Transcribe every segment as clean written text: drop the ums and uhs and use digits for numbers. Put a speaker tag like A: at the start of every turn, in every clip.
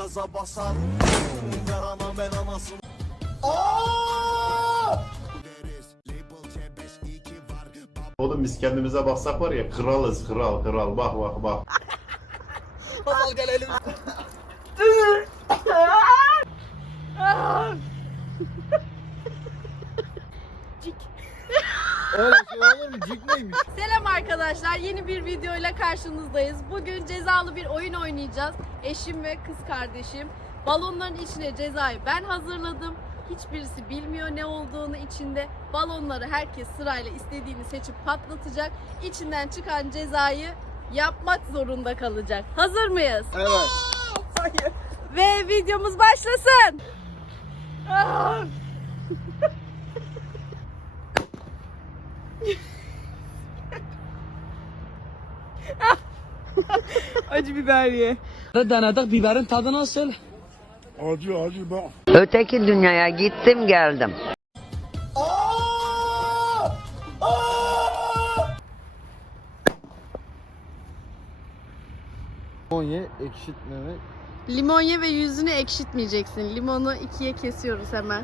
A: gaza basar. Ver ana ben anasını.
B: Oğlum biz kendimize baksak var ya, kralız, kral kral, bak bak bak.
A: Hadi gel elimiz.
C: Öyle şey olur mu? Cik neymiş?
D: Selam arkadaşlar, yeni bir videoyla karşınızdayız. Bugün cezalı bir oyun oynayacağız. Eşim ve kız kardeşim. Balonların içine cezayı ben hazırladım. Hiçbirisi bilmiyor ne olduğunu içinde. Balonları herkes sırayla istediğini seçip patlatacak. İçinden çıkan cezayı yapmak zorunda kalacak. Hazır mıyız?
C: Evet.
D: Hayır. Ve videomuz başlasın.
E: Acı biber ye.
F: Denedik, biberin tadı nasıl?
C: Acı bak.
G: Öteki dünyaya gittim geldim.
C: Konya ekşitmemek.
D: Limon ye ve yüzünü ekşitmeyeceksin. Limonu ikiye kesiyoruz hemen.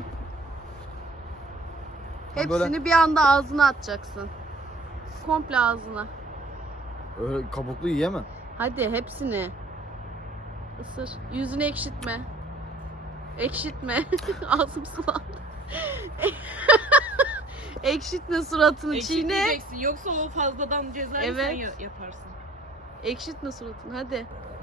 D: Hepsini bir anda ağzına atacaksın. Komple ağzına.
C: Öyle kabuklu yiyemem.
D: Hadi hepsini. Isır. Yüzünü ekşitme. Ekşitme. Ağzım sulandı. Ekşitme suratını. Çiğne.
E: Ekşitmeyeceksin. Yoksa o fazladan cezayı
D: Evet.
E: sen yaparsın.
D: Ekşitme suratını. Hadi.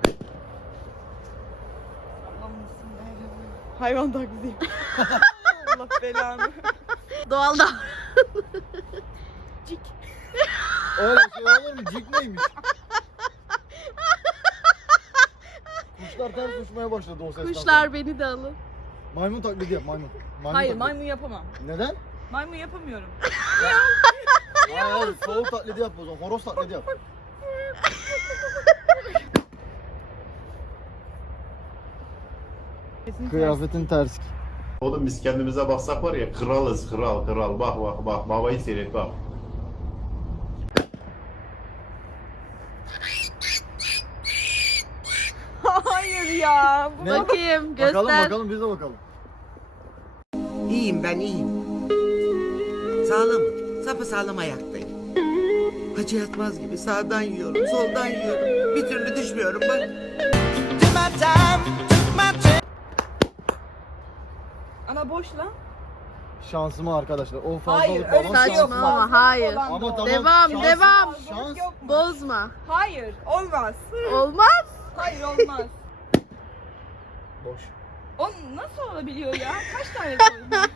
E: Hayvan taklidi. Allah belanı.
D: Doğal da.
E: Cik.
C: Öyle şey olur mu? Cik neymiş? Kuşlar ters uçmaya başladı o sesten.
D: Kuşlar beni de alın.
C: Maymun taklidi yap maymun.
E: Hayır
C: taklidi.
E: maymun yapamam.
C: Neden?
E: Maymun yapamıyorum.
C: Hayır soğuk taklidi yap o zaman. Horoz taklidi yap. Kıyafetin ters.
B: Oğlum biz kendimize baksak var ya, kralız, kral kral, bak bak bak, babayı seyret bak.
E: Hayır ya. Bu
C: Ne?
D: Bakayım. Göster.
C: Bakalım biz de bakalım.
H: İyiyim ben iyiyim. Sağlamım. Sapasağlam ayaktayım. Hacı yatmaz gibi sağdan yiyorum, soldan yiyorum. Bir türlü düşmüyorum bak.
E: Ana boş lan.
C: Şansıma arkadaşlar. O
E: Hayır,
C: fazlalık
E: öyle
C: falan
E: bir şey yok.
C: şansıma.
D: Saçma ama hayır.
E: Olan
C: Ama
E: da o.
C: tamam.
D: Devam,
C: şans-
D: devam.
C: Şans.
E: Yok mu?
D: Bozma.
E: Hayır olmaz.
D: Olmaz.
E: Hayır olmaz.
C: Boş.
E: O nasıl olabiliyor ya? Kaç tane koydun?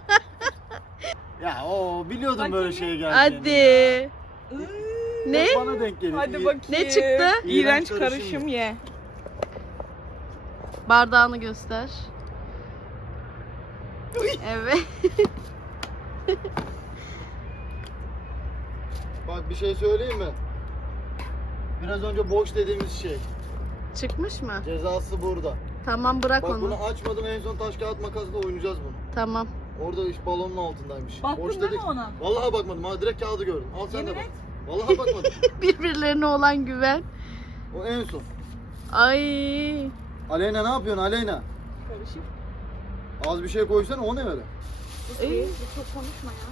C: Ya o biliyordum
E: Bakayım.
C: böyle şeye geleceğini.
D: Hadi.
E: Iıı.
D: Ne?
C: Bana denk geliyor.
E: Hadi
C: İyi.
E: bakayım.
D: Ne çıktı?
E: İğrenç
C: karışım
E: karışım ye.
D: Bardağını göster. Evet.
C: Bak bir şey söyleyeyim mi? Biraz önce boş dediğimiz şey.
D: Çıkmış mı?
C: Cezası burada.
D: Tamam bırak
C: Bak
D: onu.
C: bunu açmadım, en son taş kağıt makasla oynayacağız bunu.
D: Tamam.
C: Orada iş balonun altındaymış.
E: Baktın
C: boş
E: değil mi
C: dedik.
E: ona?
C: Vallahi bakmadım. Ha direkt kağıdı gördüm. Al sen de
E: Yemin
C: bak.
E: et.
C: Vallahi bakmadım.
D: Birbirlerine olan güven.
C: O en son.
D: Ay.
C: Aleyna ne yapıyorsun Aleyna?
E: Karışık.
C: Az bir şey koysana, o ne öyle?
D: Ay.
E: Çok konuşma ya.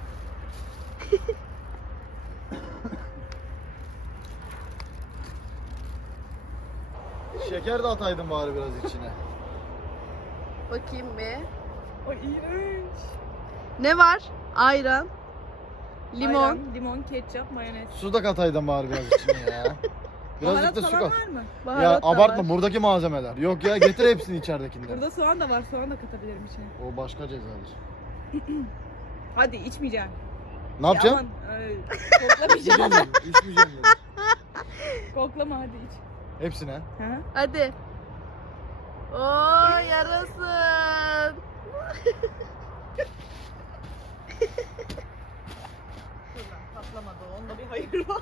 C: Şeker de ataydın bari biraz içine.
D: Bakayım bir.
E: O iğrenç.
D: Ne var? Ayran. Limon.
E: Ayran, limon, ketçap, mayonez.
C: Su da kataydın bari biraz içine ya. Birazcık
E: Baharat
C: da su
E: falan
C: kat.
E: var mı?
C: Ya
D: Baharat da
C: abartma,
D: var.
C: buradaki malzemeler. Yok ya, getir hepsini içeridekinden.
E: Burada soğan da var. Soğan da katabilirim içine.
C: O başka cezadır.
E: Hadi içmeyeceğim.
C: Ne yapacaksın?
E: Koklamayacağım.
C: İçmeyeceğim dedim. İçmeyeceğim dedim.
E: Koklama hadi iç.
C: Hepsine.
E: Hı?
D: Hadi. Oo yarasın.
E: Patlamadı. Onda bir hayır var.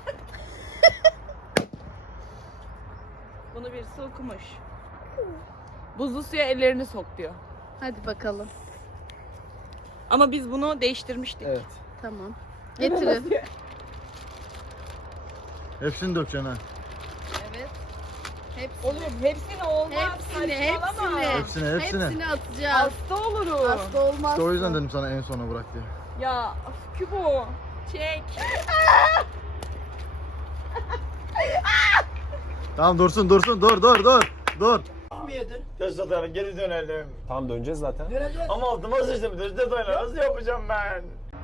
E: Bunu birisi okumuş. Buzlu suya ellerini sok diyor.
D: Hadi bakalım.
E: Ama biz bunu değiştirmiştik.
C: Evet.
D: Tamam. Getirin.
C: Hepsini dökeceksin ha.
D: Evet.
E: Oğlum hepsini olmaz. Saçmalama.
C: Hepsini.
D: atacağız.
E: Hasta oluruz.
D: Hasta olmaz.
C: İşte o yüzden dedim sana en sona bırak diye.
E: Ya of, Kübo. Çek.
C: Tamam dursun dur.
A: Testosteron geri dönelim.
I: Tamam döneceğiz zaten.
A: Ama altıma sıçtım. Testosteron nasıl yapacağım ben?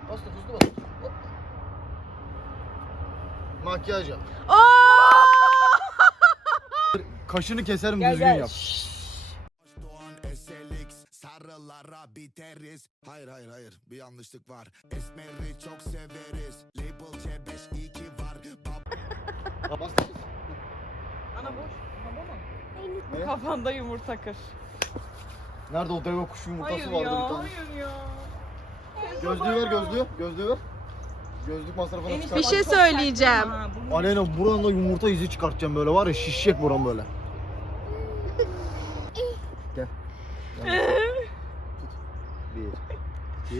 C: Makyaj yap.
D: Oo!
C: Kaşını keserim
E: Gel
C: düzgün
E: gel.
C: yap.
A: Doğan SLX sarılara biteriz. Hayır bir yanlışlık var. Esmer'i çok severiz. Label C5 iyi ki var.
E: Ana boş. Baba mı?
C: Ne?
E: Kafanda yumurta kır.
C: Nerede o deve kuşu yumurtası
E: Hayır
C: vardı
E: ya,
C: bir tane.
E: hayır ya.
C: Gözlüğü ver. Gözlük masrafını
E: Enişte
C: çıkar.
D: Bir şey
E: bak, çok
D: söyleyeceğim.
E: saçma ha, bunu-
C: Aleyna buranla yumurta izi çıkartacağım böyle var ya şişecek buram böyle. Gel. Tut. Bir.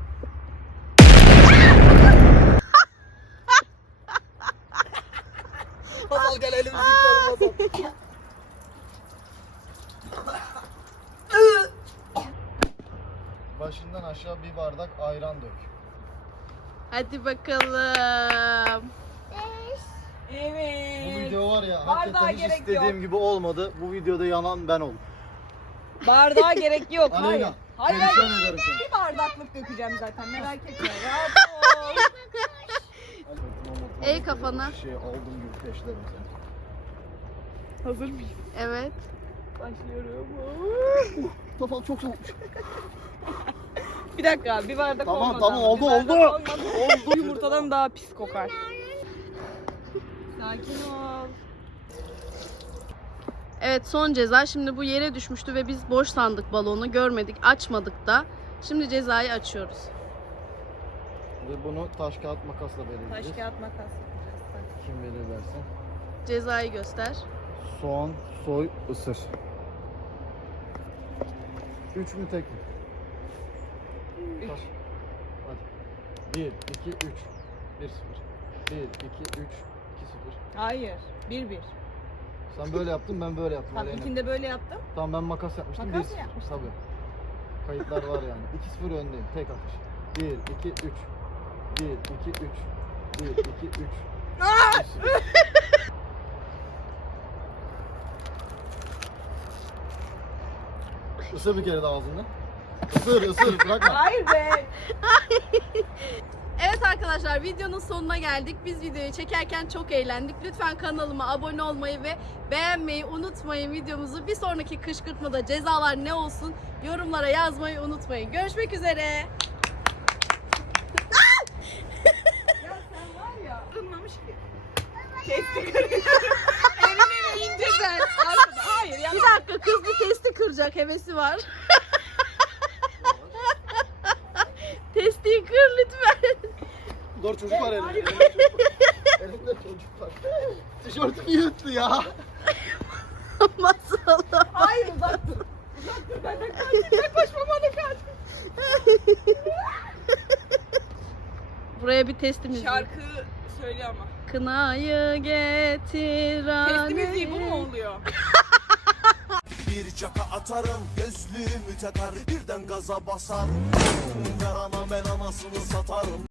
A: Masal gel elimizi yıkayalım Masal.
C: Başından aşağı bir bardak ayran dök.
D: Hadi bakalım.
C: Bu
E: Evet.
C: video var ya
E: Bardağa
C: hakikaten hiç
E: gerek
C: istediğim
E: yok.
C: gibi olmadı. Bu videoda yanan ben oldum.
E: Bardağa gerek yok. Hayır.
C: Aleyna.
E: Hayır.
C: Perişan ederim seni.
E: Bir bardaklık dökeceğim zaten merak etme. Rahat ol.
D: Ey kafana.
C: Şey aldığım gibi peşlerim seni.
E: Hazır mıyız?
D: Evet.
E: Başlıyorum.
C: Kafam çok soğukmuş.
E: Bir dakika bir bardak
C: Tamam,
E: olmadı.
C: tamam,
E: ama.
C: oldu,
E: Bir bardak
C: oldu.
E: olmadı. Yumurtadan daha pis kokar. Sakin ol.
D: Evet, son ceza. Şimdi bu yere düşmüştü ve biz boş sandık balonu. Görmedik, açmadık da. Şimdi cezayı açıyoruz.
C: Ve bunu taş kağıt makasla belirleyeceğiz.
E: Taş kağıt makas yapacağız. Hadi.
C: Kim belirlerse.
D: Cezayı göster.
C: Soğan, soy, ısır. 3 mü tek mi?
E: 3.
C: Hadi. 1, 2, 3. 1-0. 1, 2, 3, 2-0.
E: Hayır. 1-1.
C: Sen böyle yaptın, ben böyle yaptım.
E: Tamam
C: Aleyna.
E: ikinde böyle yaptım.
C: Tamam ben makas yapmıştım.
E: Makas
C: 1-0.
E: mı yapmıştın?
C: Tabii. Kayıtlar var yani. 2-0 öndeyim. Tek atış. 1, 2, 3. 1, 2, 3. 1, 2, 3. Isır bir kere de ağzından. Isır, bırakma.
E: Hayır be.
D: Evet arkadaşlar, videonun sonuna geldik. Biz videoyu çekerken çok eğlendik. Lütfen kanalıma abone olmayı ve beğenmeyi unutmayın videomuzu. Bir sonraki kışkırtmada cezalar ne olsun yorumlara yazmayı unutmayın. Görüşmek üzere.
E: Ya sen var ya. Isınmamış ki. Kesti kırıyor. Elini ince ben. Arkada. Hayır ya.
D: Bir dakika, kız bir testi kıracak, hevesi var. Testiyi kır lütfen.
C: Dur çocuk var elimde. Elimde çocuk var. Tişörtümü yırttı ya.
D: Masallah.
E: Hayır uzak dur. Uzak dur benden kaç. Yaklaşma bana kaç.
D: Buraya bir testimiz var.
E: Şarkı söyle ama.
D: Kınayı getir
E: Testi müziği bu mu oluyor?
A: Bir çaka atarım, gözlüğümü takar, birden gaza basar. Ver ana ben anasını satarım.